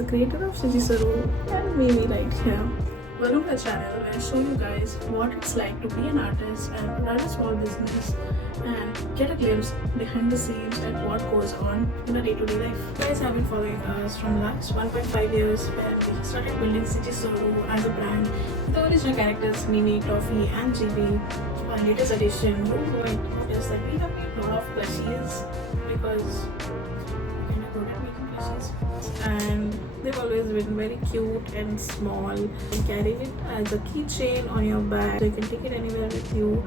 the creator of Shichisōru and Mimi right here. Welcome to the channel where I show you guys what it's like to be an artist and run a small business and get a glimpse behind the scenes at what goes on in a day-to-day life. You guys have been following us from last 1.5 years when we started building Shichisōru as a brand with the original characters Mimi, Toffee and GB. Our latest addition, you might notice that we have made a lot of plushies because we kind of good at making plushies. And they've always been very cute and small. You can carry it as a keychain on your bag, so you can take it anywhere with you.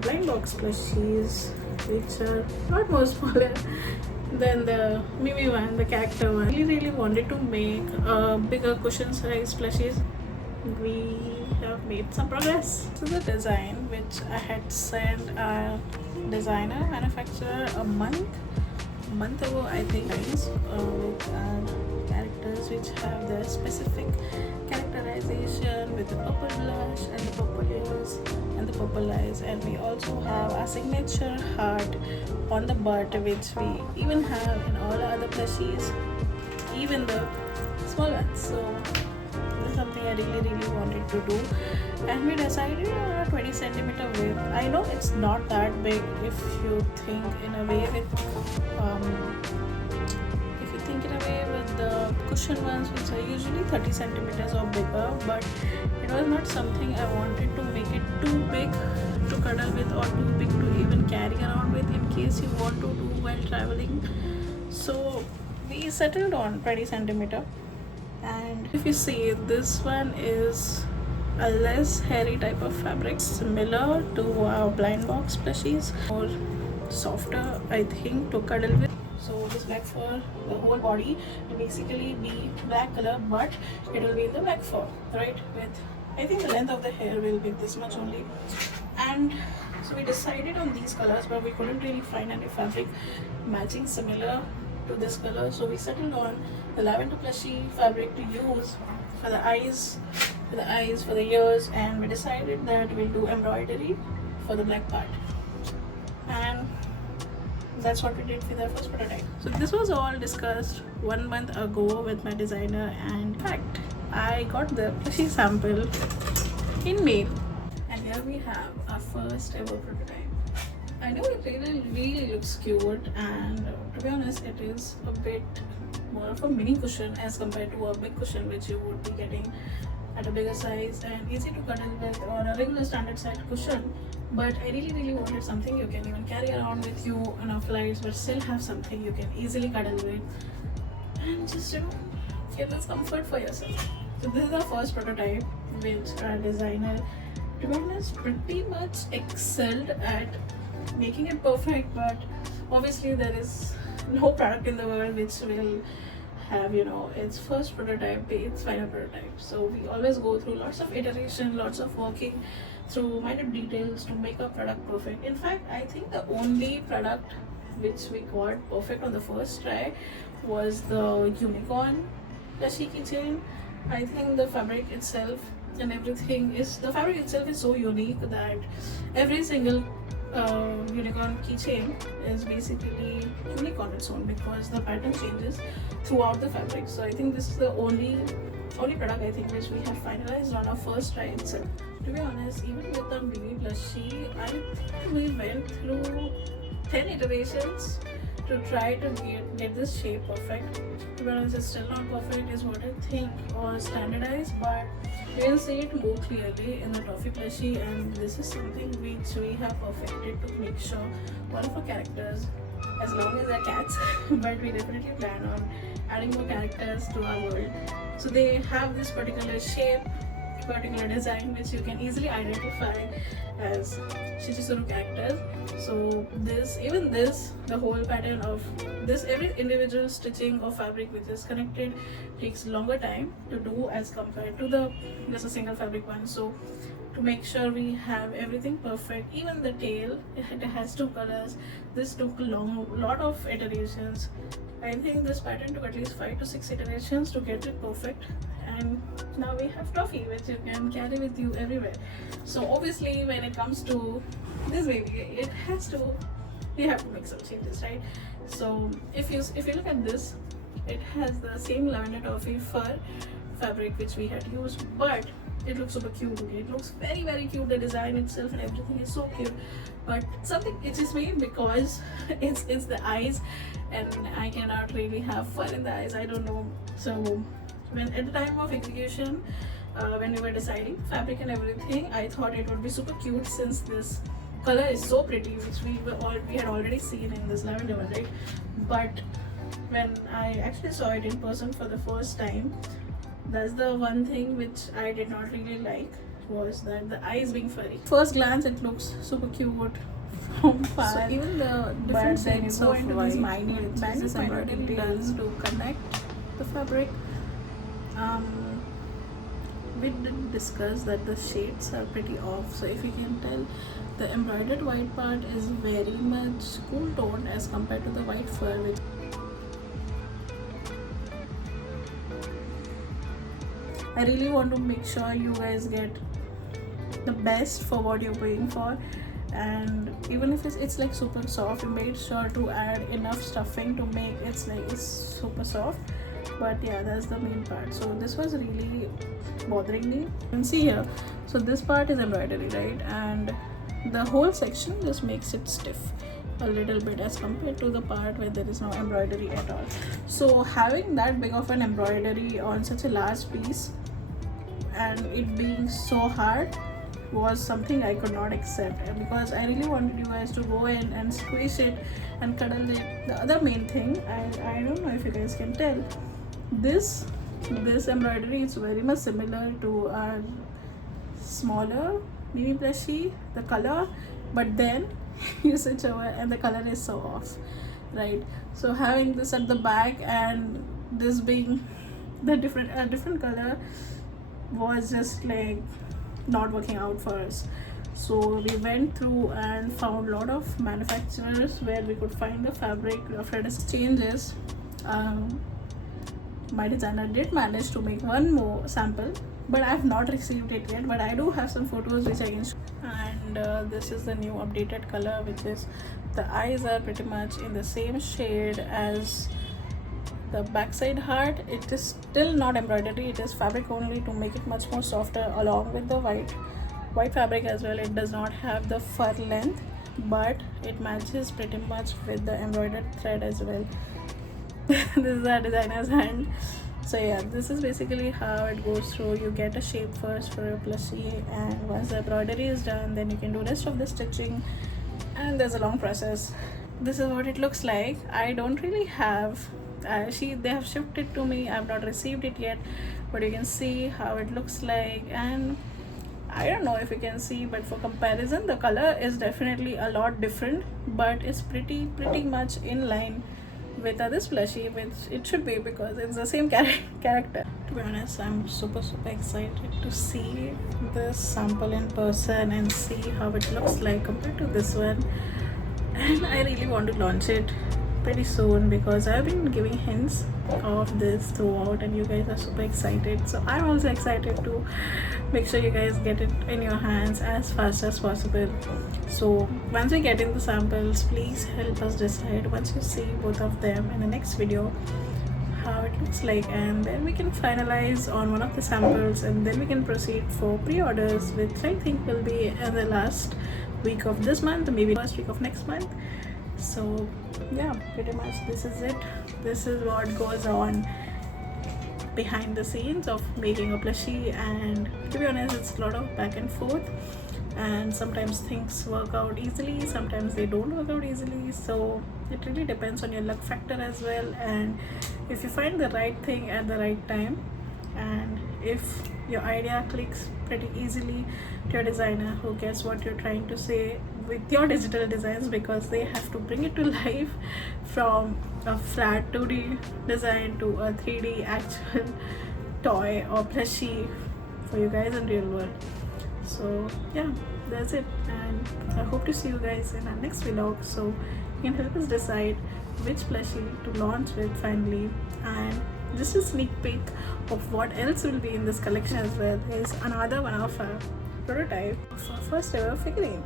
Blind box plushies, which are not more smaller than the Mimi one, the character one. I really wanted to make bigger cushion size plushies. We have made some progress. So the design which I had sent our designer manufacturer a month ago, I think, with our characters which have their specific characterization with the purple blush and the purple ears and the purple eyes, and we also have our signature heart on the butt, which we even have in all our other plushies, even the small ones. So this is something I really wanted to do, and we decided on a 20 centimeter width. I know it's not that big if you think in a way with the cushion ones, which are usually 30 centimeters or bigger, but it was not something I wanted to make it too big to cuddle with or too big to even carry around with in case you want to do while traveling. So we settled on 20 centimeter, and if you see, this one is a less hairy type of fabric, similar to our blind box plushies, or softer I think to cuddle with. So this black fur, the whole body will basically be black color, but it will be in the black fur, right? With, I think the length of the hair will be this much only. And so we decided on these colors, but we couldn't really find any fabric matching similar to this color. So we settled on the lavender plushie fabric to use for the eyes, for the ears, and we decided that we'll do embroidery for the black part. And that's what we did with our first prototype. So this was all discussed 1 month ago with my designer, and in fact I got the plushie sample in May, and here we have our first ever prototype. I know it really looks cute, and to be honest, it is a bit more of a mini cushion as compared to a big cushion which you would be getting at a bigger size and easy to cuddle with, or a regular standard size cushion. But I really wanted something you can even carry around with you on our flights, but still have something you can easily cuddle with and just, you know, get this comfort for yourself. So this is our first prototype, which our designer, to be honest, pretty much excelled at making it perfect. But obviously there is no product in the world which will have, you know, its first prototype be its final prototype. So we always go through lots of iteration, lots of working through minor details to make our product perfect. In fact, I think the only product which we got perfect on the first try was the unicorn plushie keychain. I think the fabric itself and everything is, the fabric itself is so unique that every single unicorn keychain is basically unique on its own because the pattern changes throughout the fabric. So I think this is the only product I think which we have finalized on our first try itself. To be honest, even with the Mimi plushie, I think we went through 10 iterations to try to get this shape perfect. To be honest, it's still not perfect is what I think, or standardized, but you can see it more clearly in the Toffee plushie, and this is something which we have perfected to make sure one of our characters, as long as they're cats, but we definitely plan on adding more characters to our world. So they have this particular shape, particular design which you can easily identify as Shichisōru characters. So the whole pattern of this, every individual stitching of fabric which is connected takes longer time to do as compared to just a single fabric one. So to make sure we have everything perfect, even the tail, it has 2 colors. This took a lot of iterations. I think this pattern took at least 5 to 6 iterations to get it perfect. And now we have Toffee, which you can carry with you everywhere. So obviously when it comes to this baby, we have to make some changes, right? So if you look at this, It has the same lavender toffee fur fabric which we had used, but it looks super cute. Okay, it looks very cute. The design itself and everything is so cute, but something itches me because it's the eyes, and I cannot really have fur in the eyes. I don't know. So when at the time of execution, when we were deciding fabric and everything, I thought it would be super cute since this color is so pretty, which we had already seen in this lavender one, right? But when I actually saw it in person for the first time, that's the one thing which I did not really like, was that the eyes being furry. First glance, it looks super cute from far. So even the different shades of white, minute embroidery does to connect the fabric. We did discuss that the shades are pretty off. So if you can tell, the embroidered white part is very much cool toned as compared to the white fur, which I really want to make sure you guys get the best for what you're paying for. And even if it's like super soft, we made sure to add enough stuffing to make it's super soft. But yeah, that's the main part. So this was really bothering me. You can see here, so this part is embroidery, right? And the whole section just makes it stiff a little bit as compared to the part where there is no embroidery at all. So having that big of an embroidery on such a large piece and it being so hard was something I could not accept, because I really wanted you guys to go in and squish it and cuddle it. The other main thing, I don't know if you guys can tell, this embroidery is very much similar to our smaller mini plushie, the color, but then you switch over and the color is so off, right? So having this at the back and this being the different color was just like not working out for us. So we went through and found a lot of manufacturers where we could find the fabric. After the changes, my designer did manage to make one more sample, but I have not received it yet, but I do have some photos which I can show. And this is the new updated color, which is the eyes are pretty much in the same shade as the backside heart. It is still not embroidery, it is fabric only to make it much more softer, along with the white fabric as well. It does not have the fur length, but it matches pretty much with the embroidered thread as well. This is our designer's hand. So yeah, this is basically how it goes through. You get a shape first for your plushie, and once the embroidery is done, then you can do rest of the stitching, and there's a long process. This is what it looks like. I don't really have they have shipped it to me. I have not received it yet, but you can see how it looks like. And I don't know if you can see, but for comparison, the color is definitely a lot different, but it's pretty much in line with this plushie, which it should be because it's the same character. To be honest, I'm super excited to see this sample in person and see how it looks like compared to this one. And I really want to launch it pretty soon, because I've been giving hints of this throughout and you guys are super excited. So I'm also excited to make sure you guys get it in your hands as fast as possible. So once we get in the samples, please help us decide, once you see both of them in the next video, how it looks like, and then we can finalize on one of the samples, and then we can proceed for pre-orders, which I think will be in the last week of this month, maybe first week of next month. So yeah, pretty much this is it. This is what goes on behind the scenes of making a plushie, and to be honest, it's a lot of back and forth, and sometimes things work out easily, sometimes they don't work out easily. So it really depends on your luck factor as well, and if you find the right thing at the right time, and if your idea clicks pretty easily to your designer, who gets what you're trying to say with your digital designs, because they have to bring it to life from a flat 2D design to a 3D actual toy or plushie for you guys in real world. So yeah, that's it, and I hope to see you guys in our next vlog, so you can help us decide which plushie to launch with finally. And just a sneak peek of what else will be in this collection as well is another one of our prototype of our first ever figurine.